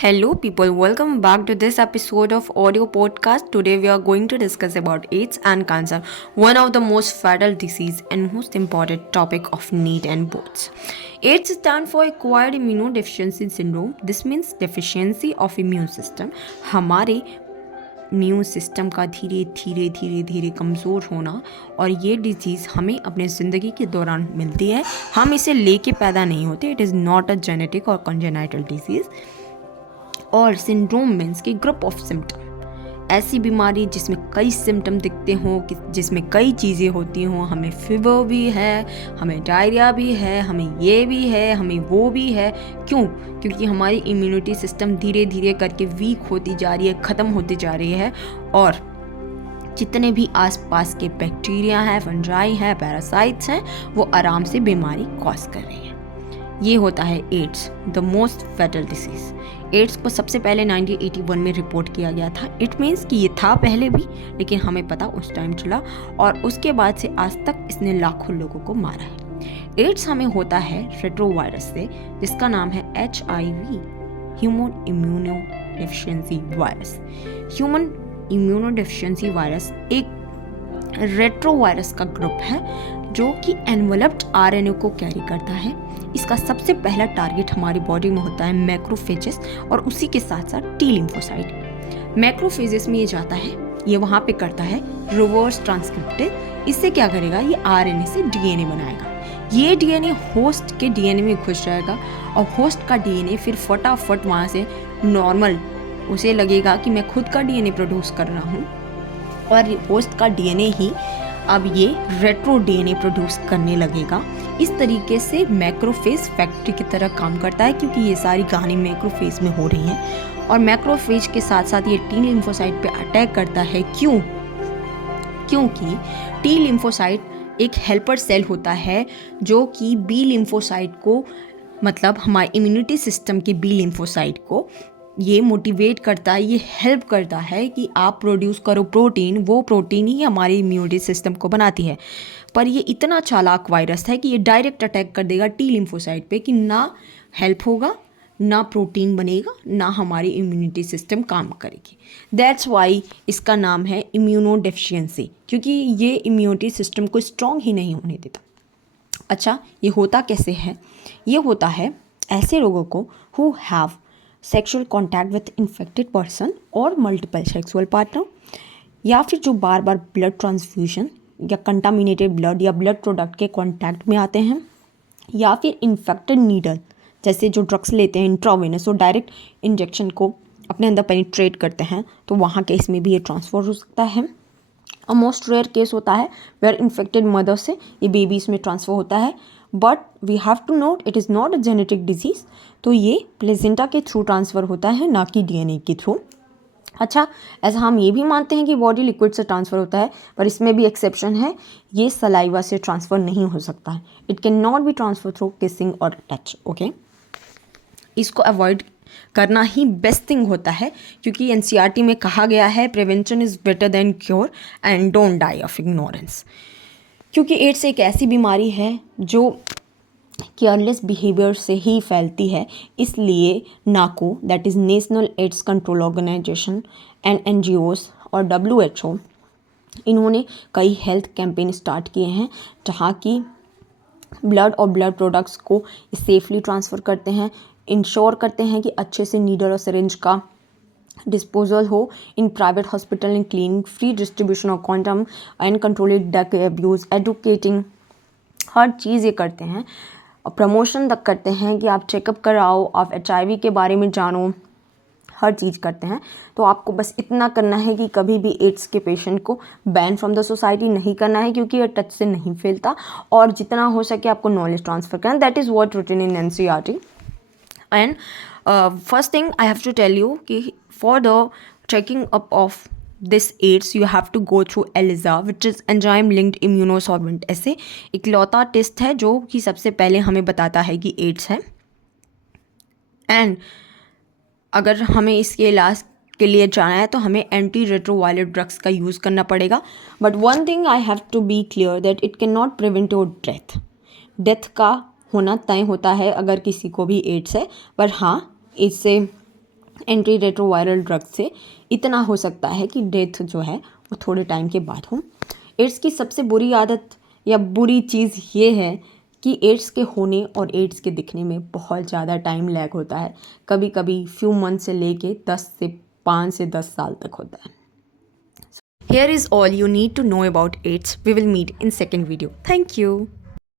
Hello people, welcome back to this episode of audio podcast. Today we are going to discuss about AIDS and cancer, one of the most fatal disease and most important topic of need and both. AIDS stands for acquired immunodeficiency syndrome. This means deficiency of immune system. हमारे immune system का धीरे धीरे धीरे धीरे कमज़ोर होना और ये डिजीज़ हमें अपने ज़िंदगी के दौरान मिलती है. हम इसे लेके पैदा नहीं होते. It is not a genetic और कंजेनाइटल डिजीज़. और सिंड्रोम मीन्स की ग्रुप ऑफ सिम्टम, ऐसी बीमारी जिसमें कई सिम्टम दिखते हों, जिसमें कई चीज़ें होती हों. हमें फीवर भी है, हमें डायरिया भी है, हमें ये भी है, हमें वो भी है. क्यों? क्योंकि हमारी इम्यूनिटी सिस्टम धीरे धीरे करके वीक होती जा रही है, ख़त्म होती जा रही है. और जितने भी आसपास के बैक्टीरिया हैं, फंजाई हैं, पैरासाइट्स हैं, वो आराम से बीमारी कॉज कर रही हैं. ये होता है AIDS, the most fatal disease. AIDS को सबसे पहले 1981 में रिपोर्ट किया गया था. इट मीन्स कि ये था पहले भी, लेकिन हमें पता उस टाइम चला और उसके बाद से आज तक इसने लाखों लोगों को मारा है. एड्स हमें होता है रेट्रोवायरस से, जिसका नाम है HIV, human immunodeficiency virus. Human immunodeficiency virus एक रेट्रोवायरस का ग्रुप है जो कि एनवलप्ड RNA को कैरी करता है. इसका सबसे पहला टारगेट हमारी बॉडी में होता है मैक्रोफेजेस और उसी के साथ साथ टी लिम्फोसाइट. मैक्रोफेजेस में ये जाता है, ये वहाँ पे करता है रिवर्स ट्रांसक्रिप्टेज. इससे क्या करेगा? ये RNA से DNA बनाएगा. ये DNA होस्ट के DNA में घुस जाएगा और होस्ट का DNA फिर फटाफट वहाँ से नॉर्मल, उसे लगेगा कि मैं खुद का DNA प्रोड्यूस कर रहा हूँ और होस्ट का DNA ही अब ये रेट्रो DNA प्रोड्यूस करने लगेगा. इस तरीके से मैक्रोफेज फैक्ट्री की तरह काम करता है, क्योंकि ये सारी कहानी मैक्रोफेज में हो रही है. और मैक्रोफेज के साथ साथ ये टी लिम्फोसाइट पे अटैक करता है. क्यों? क्योंकि टी लिम्फोसाइट एक हेल्पर सेल होता है जो कि बी लिम्फोसाइट को, मतलब हमारे इम्यूनिटी सिस्टम के बी लिम्फोसाइट को ये मोटिवेट करता है, ये हेल्प करता है कि आप प्रोड्यूस करो प्रोटीन. वो प्रोटीन ही हमारी इम्यूनिटी सिस्टम को बनाती है. पर ये इतना चालाक वायरस है कि ये डायरेक्ट अटैक कर देगा टी लिम्फोसाइट पे कि ना हेल्प होगा, ना प्रोटीन बनेगा, ना हमारी इम्यूनिटी सिस्टम काम करेगी. दैट्स वाई इसका नाम है इम्यूनोडेफिशिएंसी, क्योंकि ये इम्यूनिटी सिस्टम को स्ट्रॉन्ग ही नहीं होने देता. अच्छा, ये होता कैसे है? ये होता है ऐसे लोगों को who have sexual contact with infected person और मल्टीपल सेक्सुअल पार्टनर, या फिर जो बार बार ब्लड ट्रांसफ्यूजन या कंटामिनेटेड ब्लड या ब्लड प्रोडक्ट के कांटेक्ट में आते हैं, या फिर इन्फेक्टेड नीडल, जैसे जो ड्रग्स लेते हैं इंट्रावेनस और डायरेक्ट इंजेक्शन को अपने अंदर पेनिट्रेट करते हैं, तो वहाँ केस में भी ये ट्रांसफर हो सकता है. अ मोस्ट रेयर केस होता है वेयर इन्फेक्टेड मदर से ये बेबीज़ में ट्रांसफ़र होता है. But we have to note it is not a genetic disease. तो ये प्लेसेंटा के थ्रू ट्रांसफ़र होता है, ना कि DNA के थ्रू. अच्छा, ऐसा हम ये भी मानते हैं कि बॉडी लिक्विड से ट्रांसफ़र होता है, पर इसमें भी एक्सेप्शन है. ये सलाइवा से ट्रांसफ़र नहीं हो सकता है. It can not be transfer through kissing और टच. ओके, इसको अवॉइड करना ही बेस्ट थिंग होता है, क्योंकि NCERT में कहा गया है prevention is better than cure and don't die of ignorance. क्योंकि एड्स एक ऐसी बीमारी है जो केयरलेस बिहेवियर से ही फैलती है. इसलिए NACO, that is national AIDS control organisation and NGOs और WHO, इन्होंने कई हेल्थ कैंपेन स्टार्ट किए हैं जहाँ की ब्लड और ब्लड प्रोडक्ट्स को सेफली ट्रांसफ़र करते हैं, इंश्योर करते हैं कि अच्छे से नीडल और सिरिंज का डिस्पोजल हो in private hospital and clinic, free distribution of condom and controlled drug abuse, educating, हर चीज़ ये करते हैं. और प्रमोशन तक करते हैं कि आप चेकअप कराओ, आप HIV के बारे में जानो, हर चीज़ करते हैं. तो आपको बस इतना करना है कि कभी भी एड्स के पेशेंट को बैन फ्रॉम द सोसाइटी नहीं करना है, क्योंकि ये टच से नहीं फैलता. और जितना हो सके आपको नॉलेज ट्रांसफ़र करना. That is what written in NCERT. And first thing I have to tell you कि for the checking up of this AIDS you have to go through ELISA, which is enzyme linked immunosorbent. ऐसे इकलौता test है जो कि सबसे पहले हमें बताता है कि एड्स है. एंड अगर हमें इसके इलाज के लिए जाना है तो हमें एंटी रेट्रोवायलेट ड्रग्स का यूज़ करना पड़ेगा. But one thing I have to be clear that it can not prevent your death. Death का होना तय होता है अगर किसी को भी एड्स है, पर हाँ, इससे एंटी रेट्रोवायरल ड्रग से इतना हो सकता है कि डेथ जो है वो थोड़े टाइम के बाद हो। एड्स की सबसे बुरी आदत या बुरी चीज़ ये है कि एड्स के होने और एड्स के दिखने में बहुत ज़्यादा टाइम लैग होता है, कभी कभी फ्यू मंथ से लेके 5 से 10 साल तक होता है। Here is all you need to know about AIDS. We will meet in second video. Thank you.